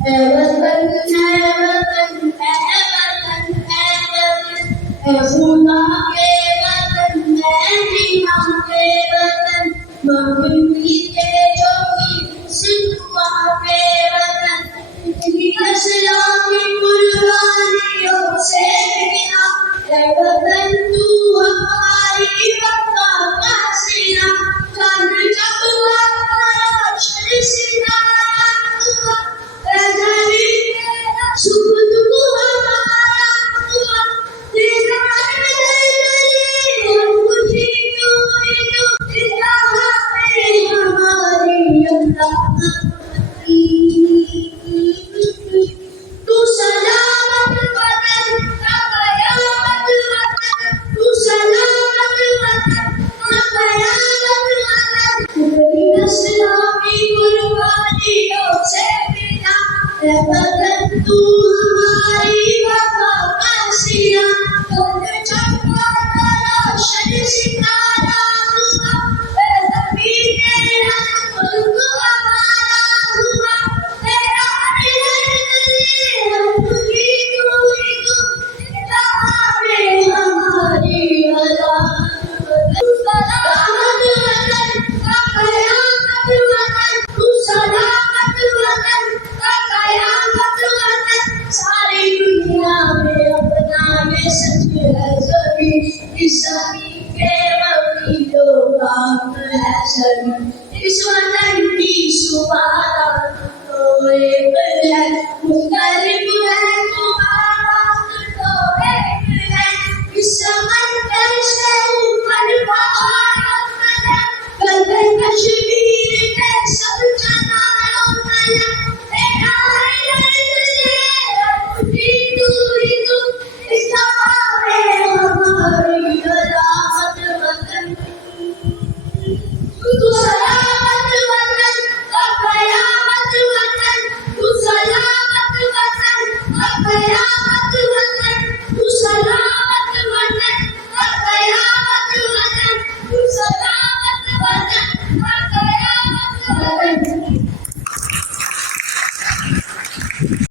ऐ वतन ऐ वतन ऐ वतन ऐ खुदा के वतन मैं के वतन मखनी के जोगी सिंधुआ के वतन इतनी इस्लामी कुर्बानियों से बिना ऐ वतन तू हमारी वफा का सीना कान जब हमारा शर सितारा हुआ रज़ावी तेरा शुभ दुख हमारा हुआ तेरा दर्द हम खुशी तू इलाहा पे हमारी अल्लाह तू सलामत वतन का कयामत वतन तू सलामत वतन का कयामत वतन तेरी इस्लामी कुर्बानियों से बिना ऐ वतन तू हमारी वफा का सीना तुम चमका रोशन सितारा हुआ ज़मीं तेरा मुल्क हमारा हुआ तेरा हम तुझी तू इलाहा में हमारी तू सलामत वतन का कयामत वतन तू सलामत वतन का कयामत वतन सारी दुनिया में अपना ये सच है सभी इस सभी के वकीलों का है सभी इस वतन की सुबादा तो एक है मुख्तलिफ है